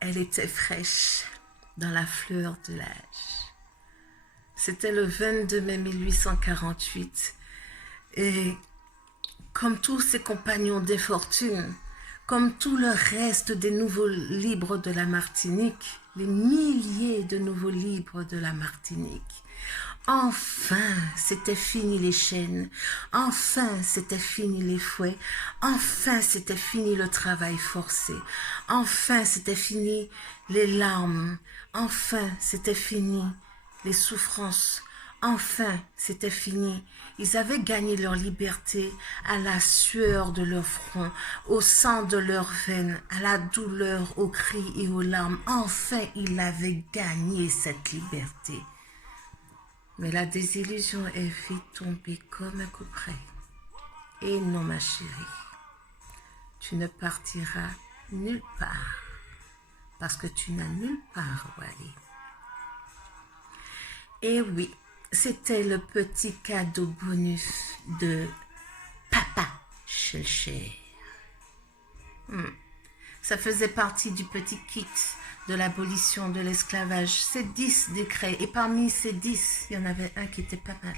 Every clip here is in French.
Elle était fraîche, dans la fleur de l'âge. C'était le 22 mai 1848 et comme tous ses compagnons d'infortune, comme tout le reste des nouveaux libres de la Martinique, les milliers de nouveaux libres de la Martinique, enfin, c'était fini les chaînes, enfin, c'était fini les fouets, enfin, c'était fini le travail forcé, enfin, c'était fini les larmes, enfin, c'était fini les souffrances, enfin, c'était fini. Ils avaient gagné leur liberté à la sueur de leur front, au sang de leurs veines, à la douleur, aux cris et aux larmes. Enfin, ils avaient gagné cette liberté. Mais la désillusion est vite tombée comme un coup près. Et non, ma chérie, tu ne partiras nulle part, parce que tu n'as nulle part où aller. Et oui, c'était le petit cadeau bonus de Papa Schellcher. Ça faisait partie du petit kit de l'abolition de l'esclavage. Ces 10 décrets, et parmi ces 10, il y en avait un qui était pas mal.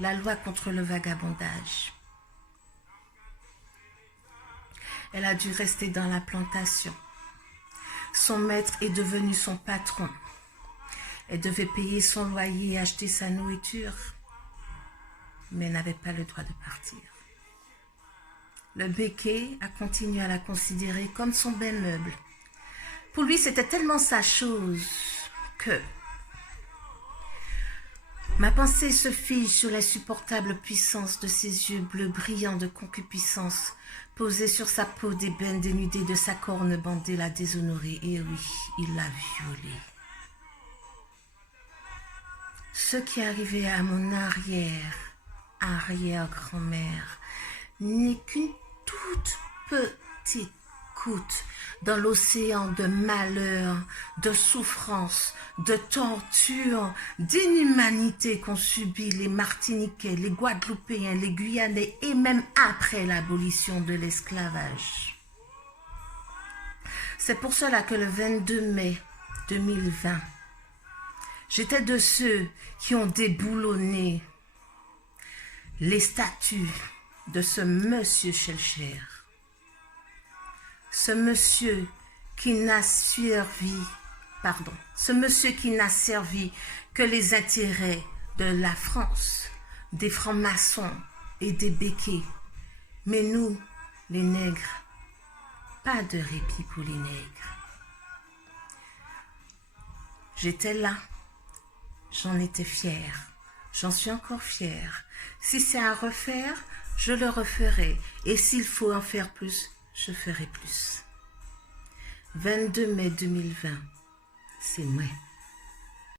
La loi contre le vagabondage. Elle a dû rester dans la plantation. Son maître est devenu son patron. Elle devait payer son loyer et acheter sa nourriture, mais elle n'avait pas le droit de partir. Le béquet a continué à la considérer comme son bel meuble. Pour lui, c'était tellement sa chose que ma pensée se fige sur l'insupportable puissance de ses yeux bleus brillants de concupiscence, posés sur sa peau d'ébène dénudée de sa corne bandée, l'a déshonorée. Et oui, il l'a violée. Ce qui arrivait à mon arrière-grand-mère n'est qu'une toute petite goutte dans l'océan de malheur, de souffrance, de torture, d'inhumanité qu'ont subi les Martiniquais, les Guadeloupéens, les Guyanais et même après l'abolition de l'esclavage. C'est pour cela que le 22 mai 2020, j'étais de ceux qui ont déboulonné les statues de ce monsieur Schellcher. Ce monsieur qui n'a servi que les intérêts de la France, des francs-maçons et des béquets. Mais nous, les nègres, pas de répit pour les nègres. J'étais là. J'en étais fière, j'en suis encore fière. Si c'est à refaire, je le referai. Et s'il faut en faire plus, je ferai plus. 22 mai 2020, c'est moi.